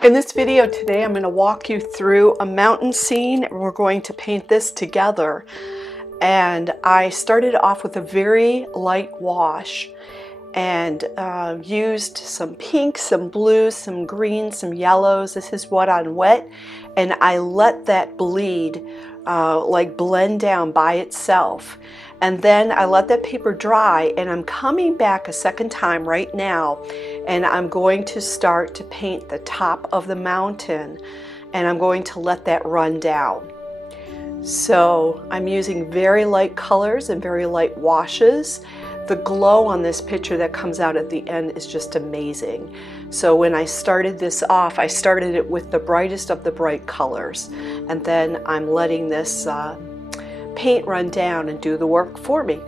In this video today, I'm going to walk you through a mountain scene. We're going to paint this together. And I started off with a very light wash and used some pinks, some blues, some greens, some yellows. This is wet on wet. And I let that bleed, like blend down by itself. And then I let that paper dry, and I'm coming back a second time right now, and I'm going to start to paint the top of the mountain, and I'm going to let that run down. So I'm using very light colors and very light washes. The glow on this picture that comes out at the end is just amazing. So when I started this off, I started it with the brightest of the bright colors, and then I'm letting this paint run down and do the work for me.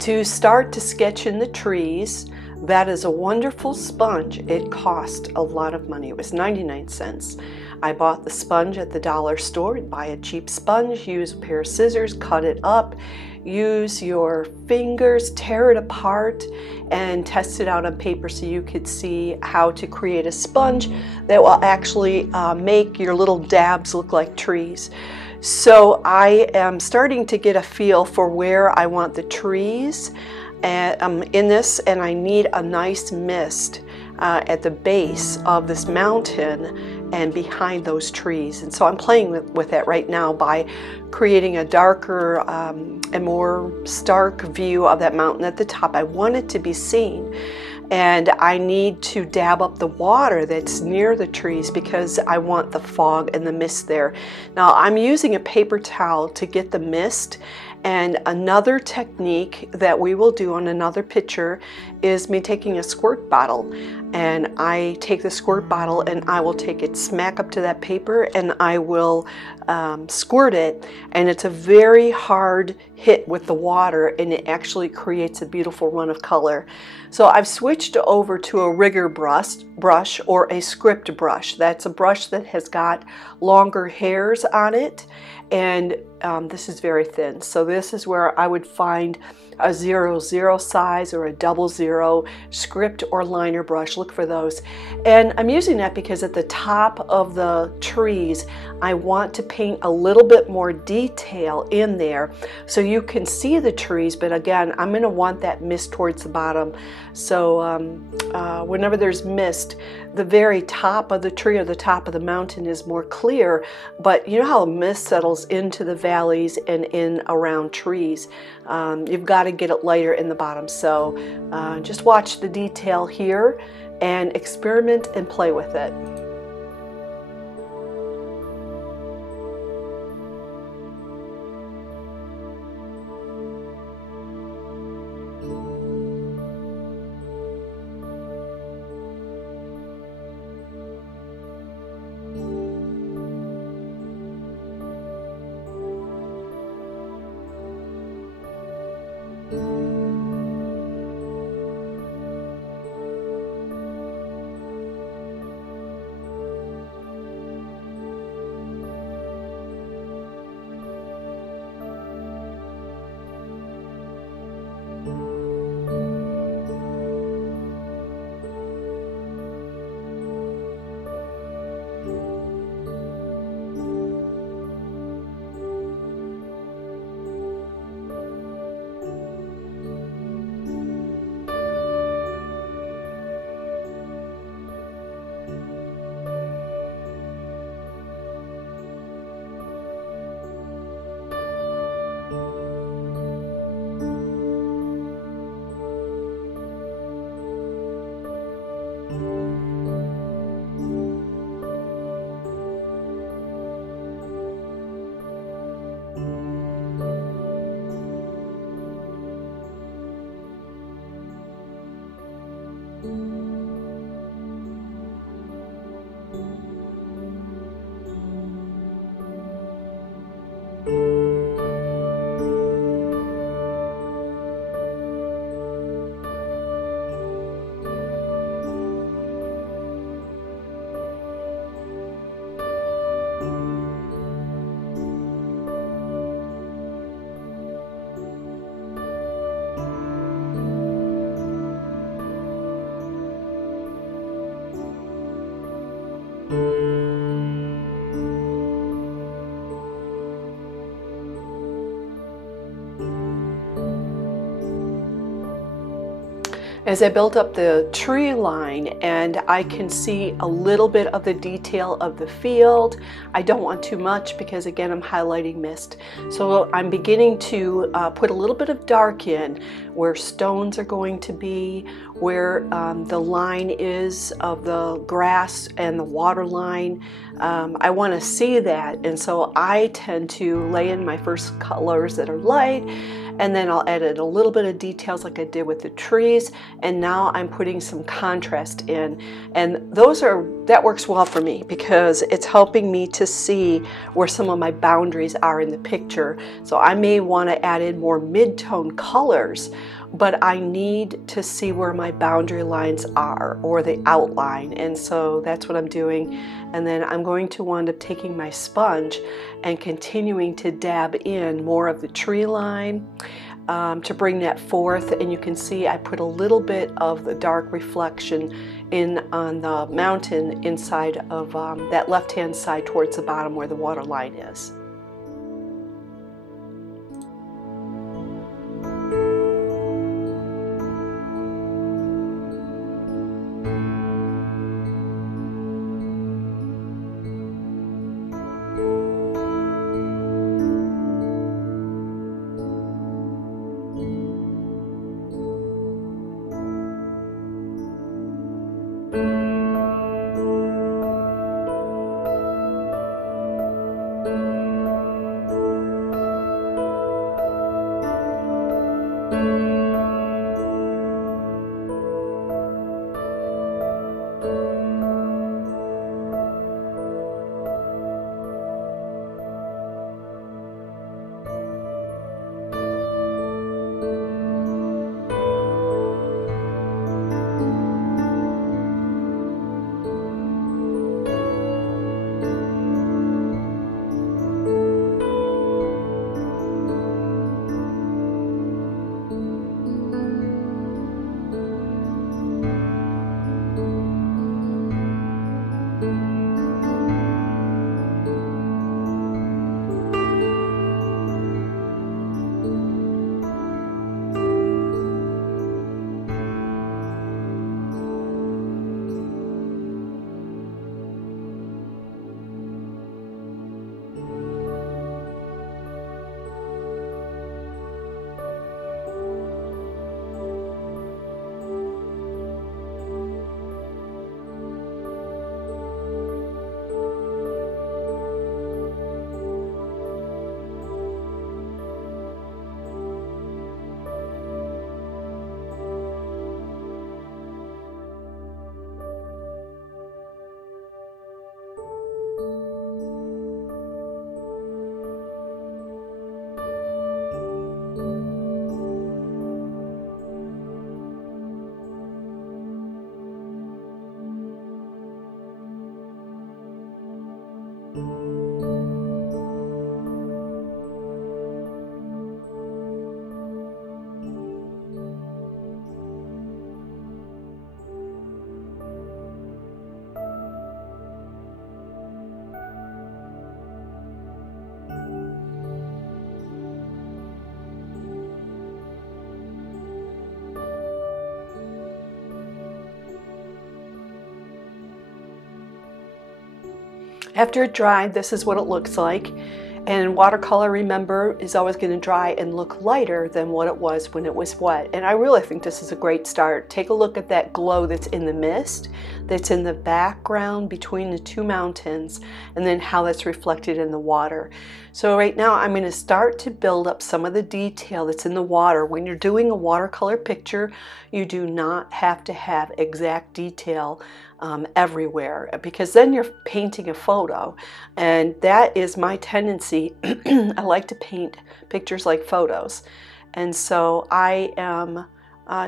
To start to sketch in the trees, that is a wonderful sponge. It cost a lot of money. It was 99 cents. I bought the sponge at the dollar store. Buy a cheap sponge, use a pair of scissors, cut it up, use your fingers, tear it apart, and test it out on paper so you could see how to create a sponge that will actually make your little dabs look like trees. So I am starting to get a feel for where I want the trees in this, and I need a nice mist at the base of this mountain and behind those trees. And so I'm playing with that right now by creating a darker and more stark view of that mountain at the top. I want it to be seen. And I need to dab up the water that's near the trees because I want the fog and the mist there. Now I'm using a paper towel to get the mist, and another technique that we will do on another picture is me taking a squirt bottle, and I take the squirt bottle and I will take it smack up to that paper and I will squirt it, and it's a very hard hit with the water, and it actually creates a beautiful run of color. So I've switched over to a rigger brush or a script brush. That's a brush that has got longer hairs on it, and this is very thin. So this is where I would find a 00 size or a 00 script or liner brush. Look for those. And I'm using that because at the top of the trees I want to paint a little bit more detail in there so you can see the trees, but again I'm going to want that mist towards the bottom. So whenever there's mist, the very top of the tree or the top of the mountain is more clear, but you know how mist settles into the valleys and in around trees. You've got to get it lighter in the bottom. So just watch the detail here and experiment and play with it. As I built up the tree line and I can see a little bit of the detail of the field, I don't want too much because again I'm highlighting mist. So I'm beginning to put a little bit of dark in where stones are going to be, where the line is of the grass and the water line. I want to see that, and so I tend to lay in my first colors that are light, and then I'll add in a little bit of details like I did with the trees, and now I'm putting some contrast in, and that works well for me because it's helping me to see where some of my boundaries are in the picture. So I may want to add in more mid-tone colors, but I need to see where my boundary lines are or the outline, and so that's what I'm doing. And then I'm going to wind up taking my sponge and continuing to dab in more of the tree line to bring that forth. And you can see I put a little bit of the dark reflection in on the mountain inside of that left-hand side towards the bottom where the water line is. After it dried, this is what it looks like. And watercolor, remember, is always going to dry and look lighter than what it was when it was wet. And I really think this is a great start. Take a look at that glow that's in the mist, that's in the background between the two mountains, and then how that's reflected in the water. So right now I'm going to start to build up some of the detail that's in the water. When you're doing a watercolor picture, you do not have to have exact detail everywhere, because then you're painting a photo, and that is my tendency. I like to paint pictures like photos, and so I am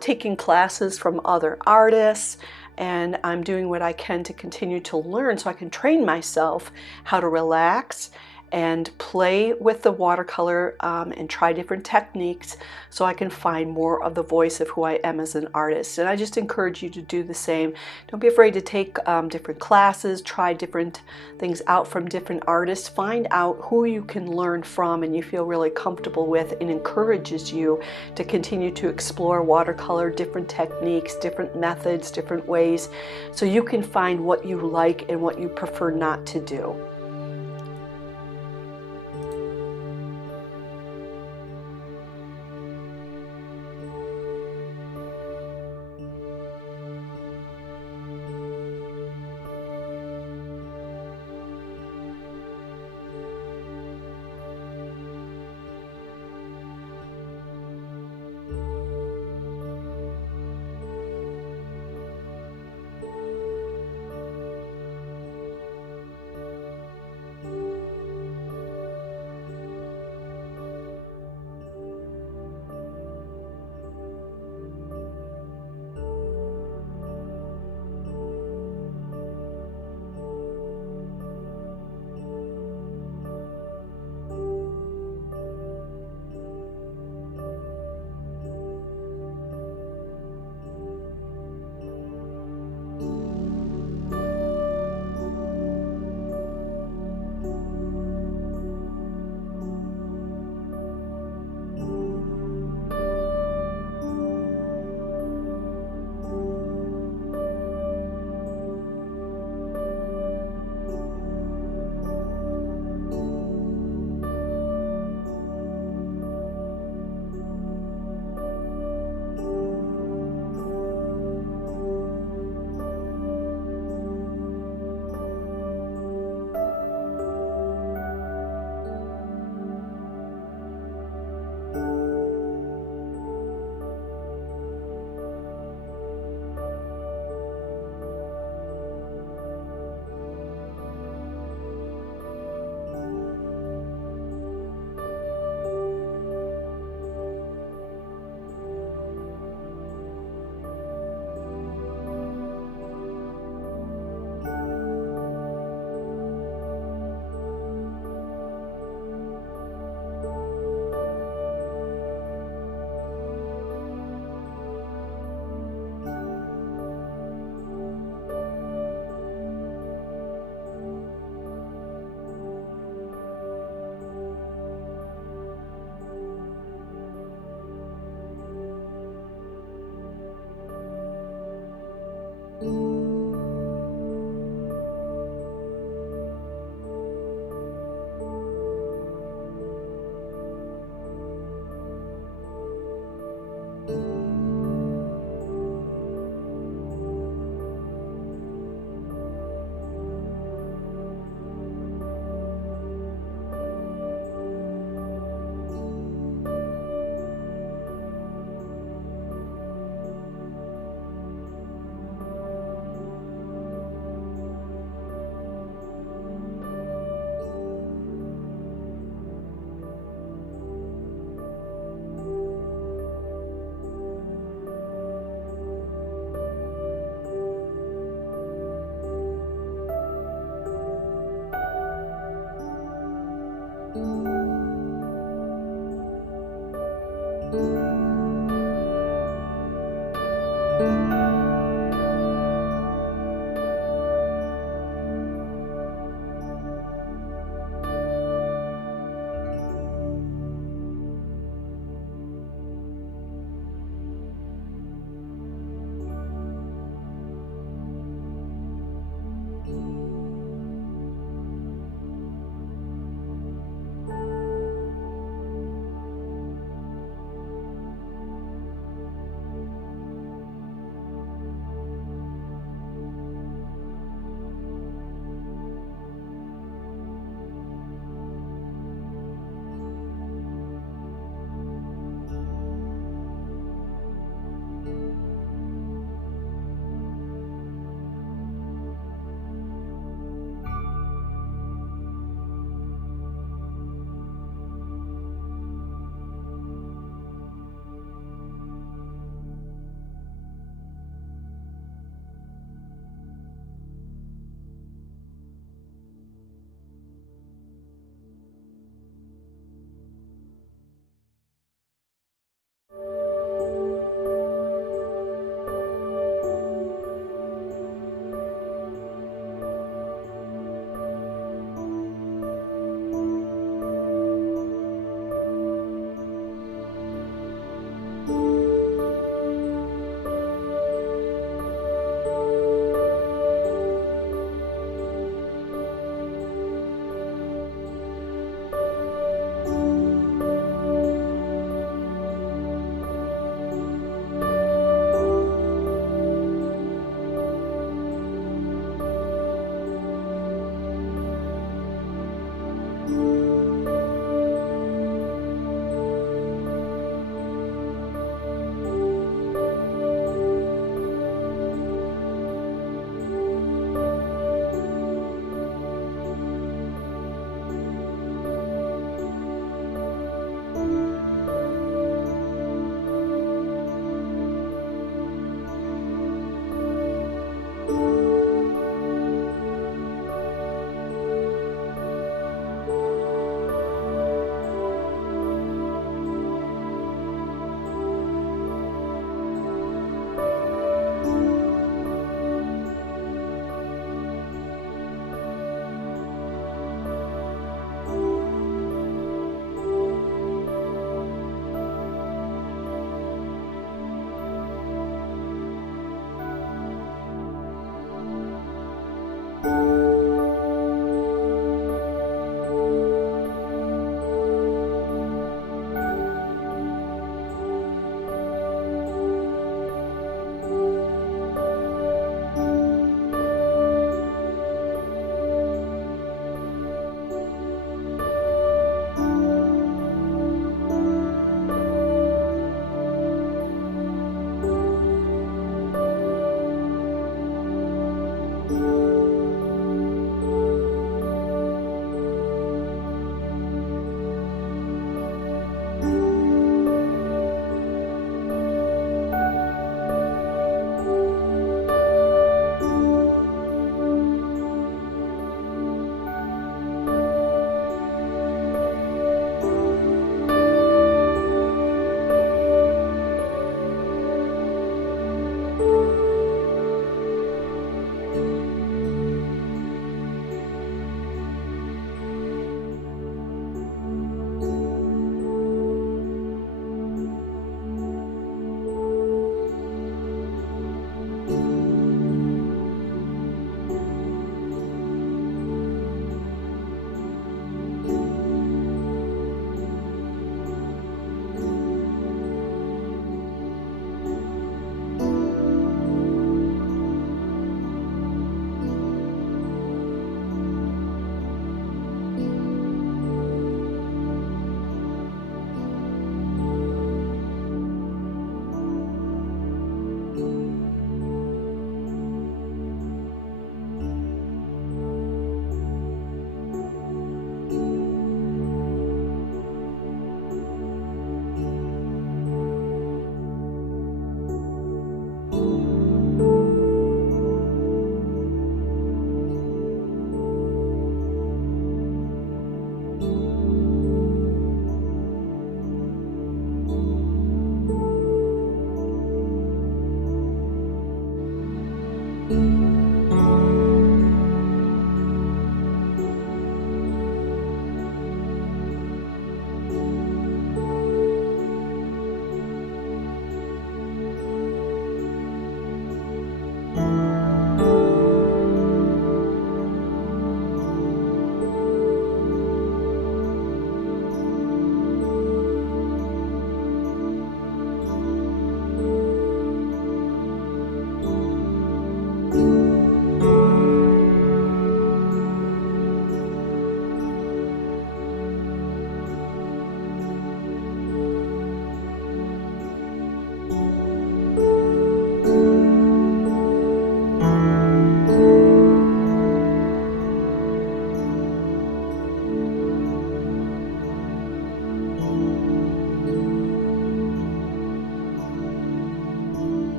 taking classes from other artists, and I'm doing what I can to continue to learn so I can train myself how to relax and play with the watercolor and try different techniques so I can find more of the voice of who I am as an artist. And I just encourage you to do the same. Don't be afraid to take different classes, try different things out from different artists, find out who you can learn from and you feel really comfortable with, and encourages you to continue to explore watercolor, different techniques, different methods, different ways, so you can find what you like and what you prefer not to do.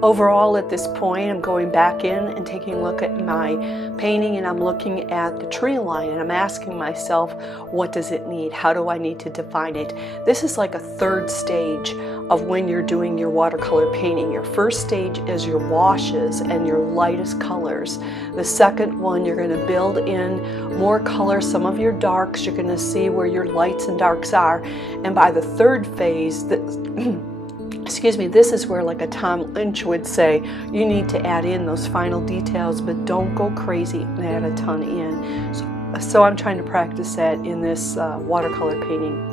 Overall, at this point, I'm going back in and taking a look at my painting, and I'm looking at the tree line, and I'm asking myself, what does it need? How do I need to define it? This is like a third stage of when you're doing your watercolor painting. Your first stage is your washes and your lightest colors. The second one, you're going to build in more color, some of your darks. You're going to see where your lights and darks are. And by the third phase, excuse me, this is where, like a Tom Lynch would say, you need to add in those final details, but don't go crazy and add a ton in. So I'm trying to practice that in this watercolor painting.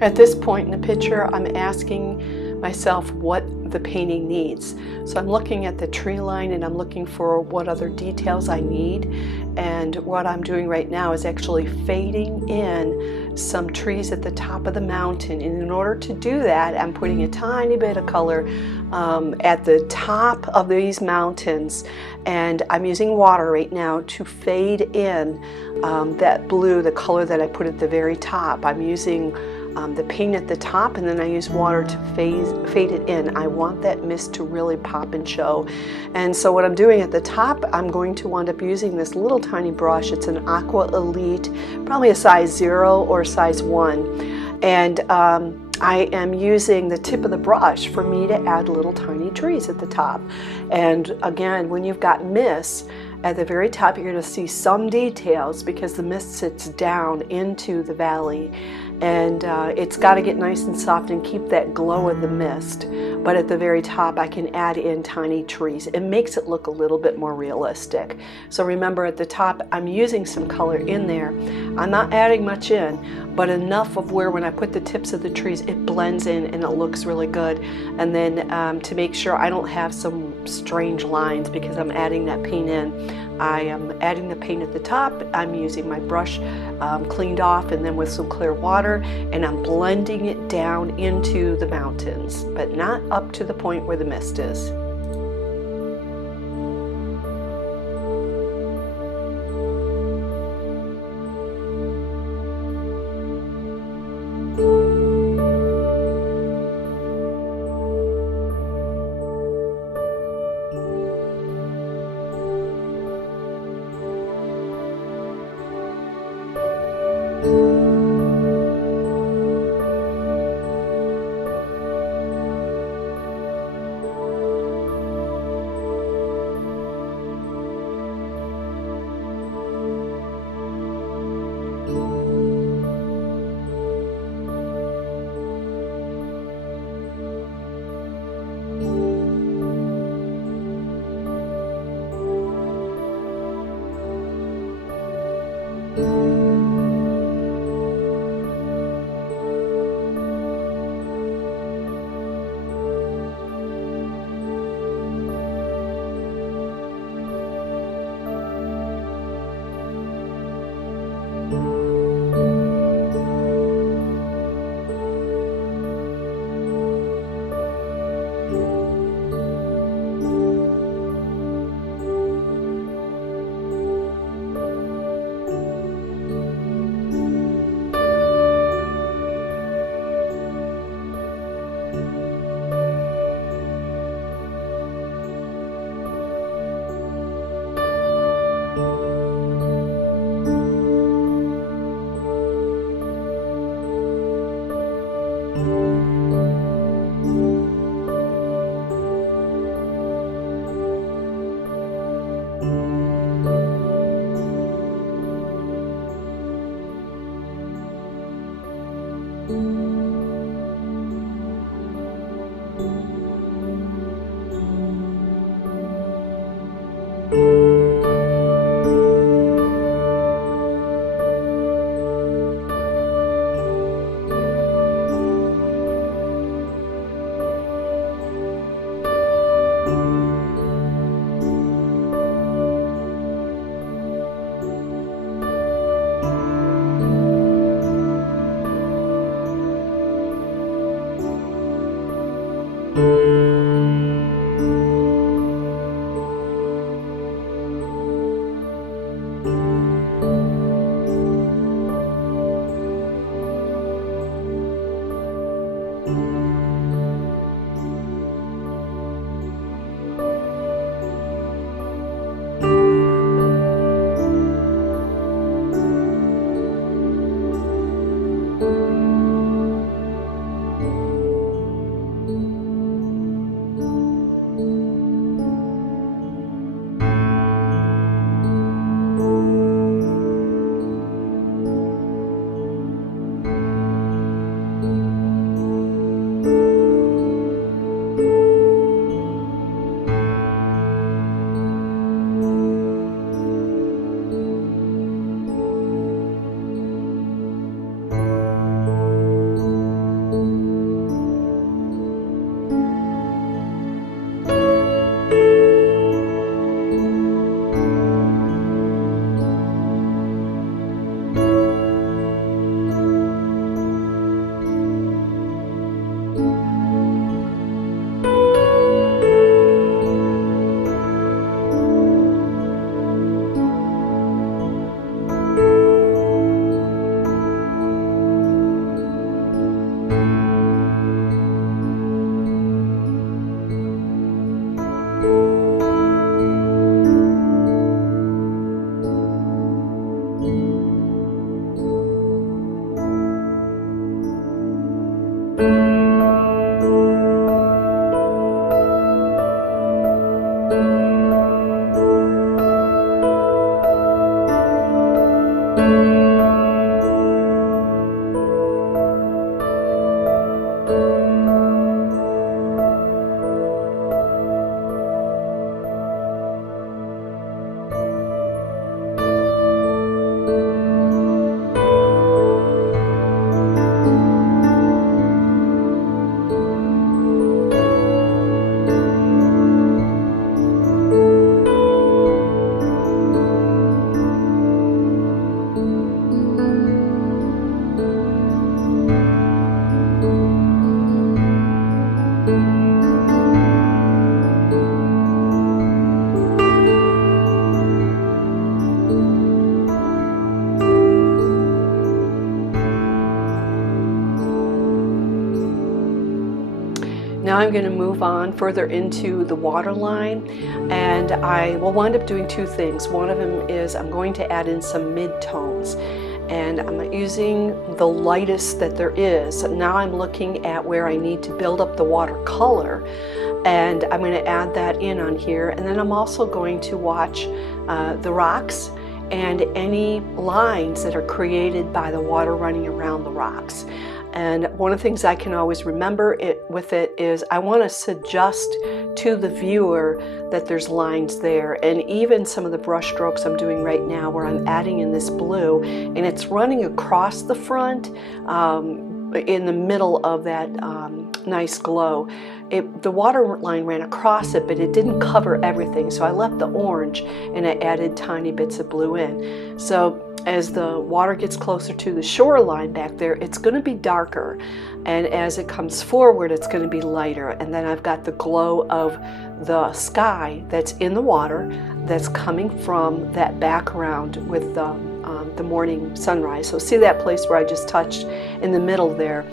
At this point in the picture, I'm asking myself what the painting needs. So I'm looking at the tree line and I'm looking for what other details I need. And what I'm doing right now is actually fading in some trees at the top of the mountain. And in order to do that, I'm putting a tiny bit of color at the top of these mountains. And I'm using water right now to fade in that blue, the color that I put at the very top. I'm using the paint at the top, and then I use water to fade it in. I want that mist to really pop and show. And so what I'm doing at the top, I'm going to wind up using this little tiny brush. It's an Aqua Elite, probably a size 0 or size 1. And I am using the tip of the brush for me to add little tiny trees at the top. And again, when you've got mist, at the very top you're going to see some details because the mist sits down into the valley. And it's got to get nice and soft and keep that glow of the mist. But at the very top I can add in tiny trees. It makes it look a little bit more realistic. So remember, at the top I'm using some color in there. I'm not adding much in, but enough of where when I put the tips of the trees it blends in and it looks really good. And then to make sure I don't have some strange lines because I'm adding that paint in, I am adding the paint at the top. I'm using my brush cleaned off and then with some clear water, and I'm blending it down into the mountains, but not up to the point where the mist is. Now I'm going to move on further into the waterline, and I will wind up doing two things. One of them is I'm going to add in some mid-tones, and I'm using the lightest that there is. Now I'm looking at where I need to build up the watercolor, and I'm going to add that in on here. And then I'm also going to watch the rocks and any lines that are created by the water running around the rocks. And one of the things I can always remember with it is I want to suggest to the viewer that there's lines there. And even some of the brush strokes I'm doing right now where I'm adding in this blue and it's running across the front in the middle of that nice glow. The water line ran across it, but it didn't cover everything. So I left the orange and I added tiny bits of blue in. So as the water gets closer to the shoreline back there, it's going to be darker. And as it comes forward, it's going to be lighter. And then I've got the glow of the sky that's in the water that's coming from that background with the morning sunrise. So see that place where I just touched in the middle there?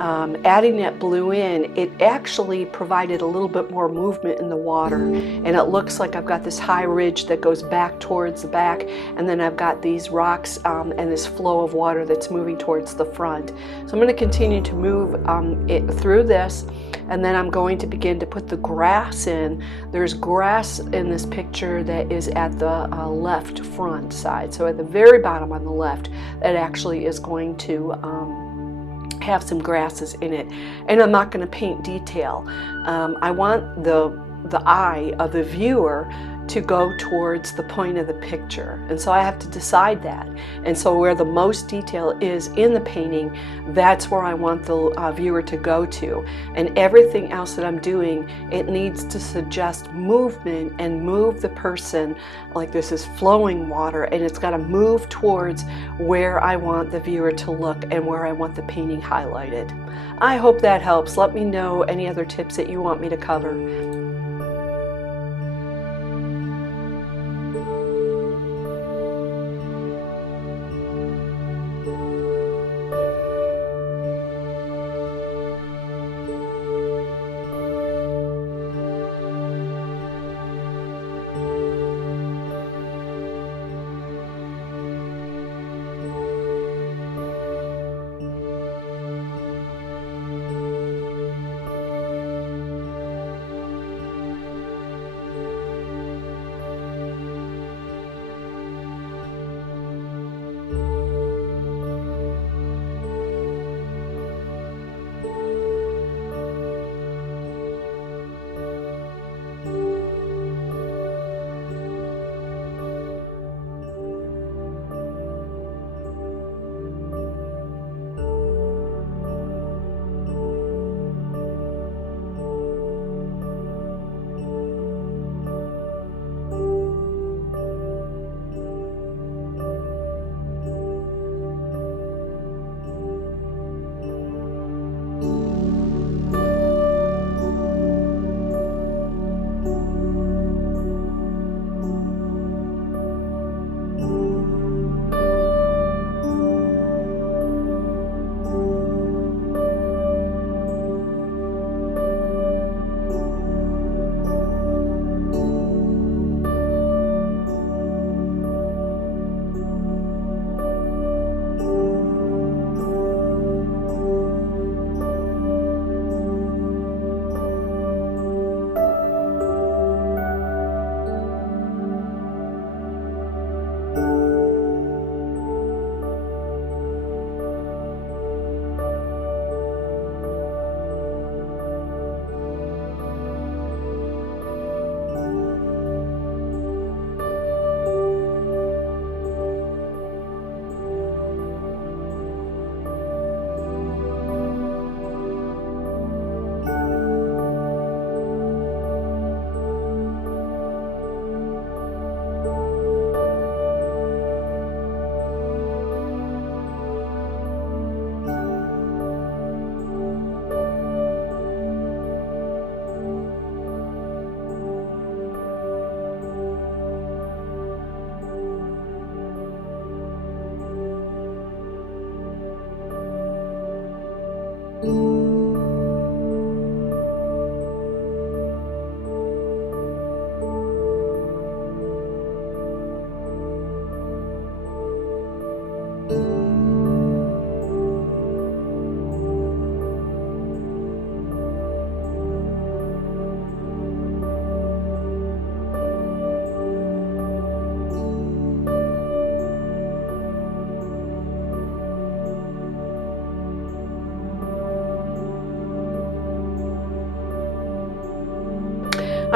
Adding that blue in, it actually provided a little bit more movement in the water, and it looks like I've got this high ridge that goes back towards the back, and then I've got these rocks and this flow of water that's moving towards the front. So I'm going to continue to move it through this, and then I'm going to begin to put the grass in. There's grass in this picture that is at the left front side, so at the very bottom on the left, that actually is going to have some grasses in it. And I'm not going to paint detail. I want the eye of the viewer to go towards the point of the picture, and so I have to decide that. And so where the most detail is in the painting, that's where I want the viewer to go to. And everything else that I'm doing, it needs to suggest movement and move the person, like this is flowing water, and it's got to move towards where I want the viewer to look and where I want the painting highlighted. I hope that helps. Let me know any other tips that you want me to cover.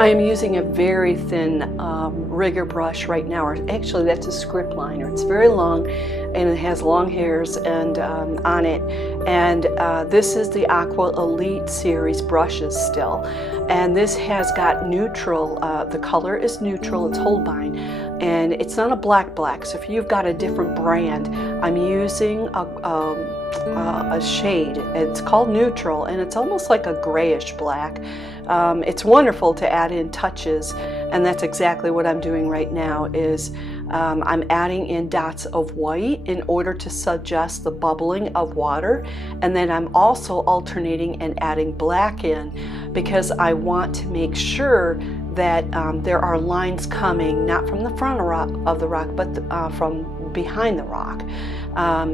I am using a very thin rigger brush right now, or actually that's a script liner. It's very long and it has long hairs and on it, and this is the Aqua Elite series brushes still, and this has got neutral, the color is neutral, it's Holbein, and it's not a black, so if you've got a different brand, I'm using a shade. It's called neutral, and it's almost like a grayish black. It's wonderful to add in touches, and that's exactly what I'm doing right now. Is I'm adding in dots of white in order to suggest the bubbling of water, and then I'm also alternating and adding black in because I want to make sure that there are lines coming not from the front of the rock, but from behind the rock.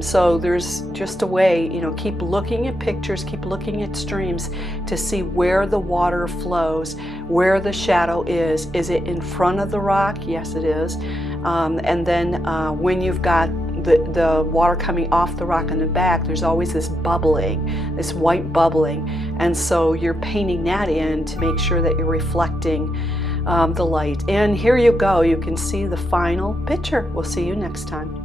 So there's just a way, you know, keep looking at pictures, keep looking at streams to see where the water flows, where the shadow is. Is it in front of the rock? Yes, it is. And then when you've got the water coming off the rock in the back, there's always this bubbling, this white bubbling, and so you're painting that in to make sure that you're reflecting the light. And here you go, you can see the final picture. We'll see you next time.